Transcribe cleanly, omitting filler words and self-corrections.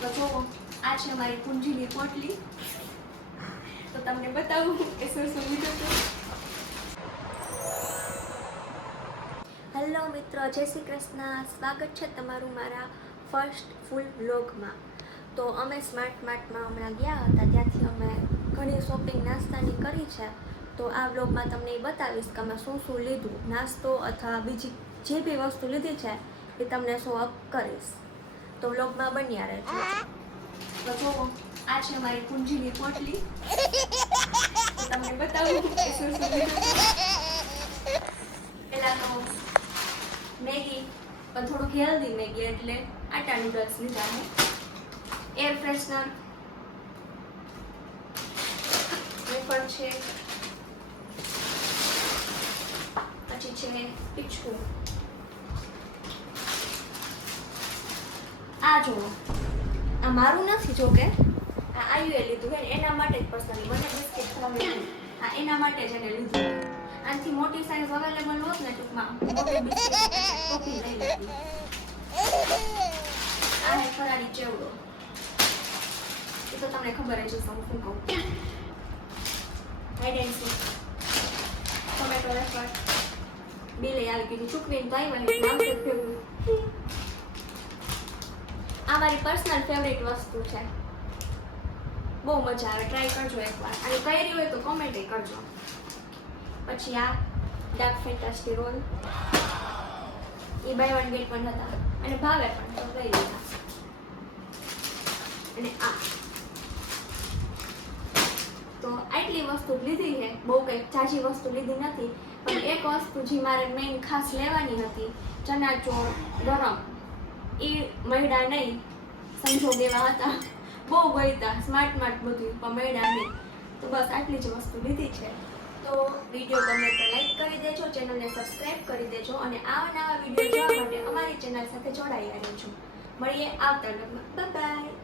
તો જો આ છે મારી પૂંજીની પોટલી. તો તમને બતાવું કે શું શું લીધું હતું. હેલો મિત્રો, જય શ્રી કૃષ્ણ. સ્વાગત છે તમારું મારા ફર્સ્ટ ફૂલ વ્લોગમાં. તો અમે સ્માર્ટ માર્ટમાં હમણાં ગયા હતા, ત્યાંથી અમે ઘણી શોપિંગ નાસ્તાની કરી છે. તો આ વ્લોગમાં તમને એ બતાવીશ કે અમે શું શું લીધું, નાસ્તો અથવા બીજી જે બી વસ્તુ લીધી છે એ તમને શો અપ કરીશ. તો વ્લોગમાં બન્યા રહેજો. તો જો આ છે મારી પૂંજીની પોટલી. તો તમને બતાવું કે શું શું લીધું. પહેલા તો મેગી, પણ થોડુંક હેલ્ધી મેગી, એટલે આટા નૂડલ્સ લીધા છે. એર ફ્રેશનર, વેફર છે, પછી છે પિચકું. આ જુઓ, આ મારું નથી જોકે, આ આયુએ લીધું છે એના માટે જ પર્સનલી. મને બિસ્કિટ ખવડાવ્યું, આ એના માટે જ એને લીધું. આનાથી મોટી સાઈઝ અવેલેબલ હોત ને ટૂંકમાં મોટી બિસ્કિટ કોફી લઈ લેતી. આ હે ફરાળી ચેવડો, એ તો તમને ખબર જ હશે હું શું કહું. Hide and seek, tomato wafer, બિલે આવી ગયું. ચૂકવીને તો આવ્યા. આ મારી પર્સનલ ફેવરેટ વસ્તુ છે, બહુ મજા આવે, ટ્રાય કરજો એકવાર. અને કરી હોય તો કોમેન્ટ કરજો. પછી આ ડાર્ક ફેન્ટાસ્ટી રોલ, એ બાય વન ગેટ વન હતા અને ભાવે પણ, તો લઈ લીધા. અને આ તો આટલી વસ્તુ લીધી છે, બહુ કંઈક ઝાઝી વસ્તુ લીધી નથી. પણ એક વસ્તુ જે મારે મેઇન ખાસ લેવાની હતી, ચણાચોળ ગરમ, એ મળ્યા નહીં. સંજોગ એવા હતા, બહુ ગઈતા સ્માર્ટ બધું, પણ મળ્યા નહીં. તો બસ આટલી જ વસ્તુ લીધી છે. તો વિડીયો ગમે તો લાઈક કરી દેજો, ચેનલને સબસ્ક્રાઈબ કરી દેજો અને આવા નવા વિડીયો જોવા માટે અમારી ચેનલ સાથે જોડાઈ રહેજો. મળીએ આવતા વ્લોગમાં. Bye bye.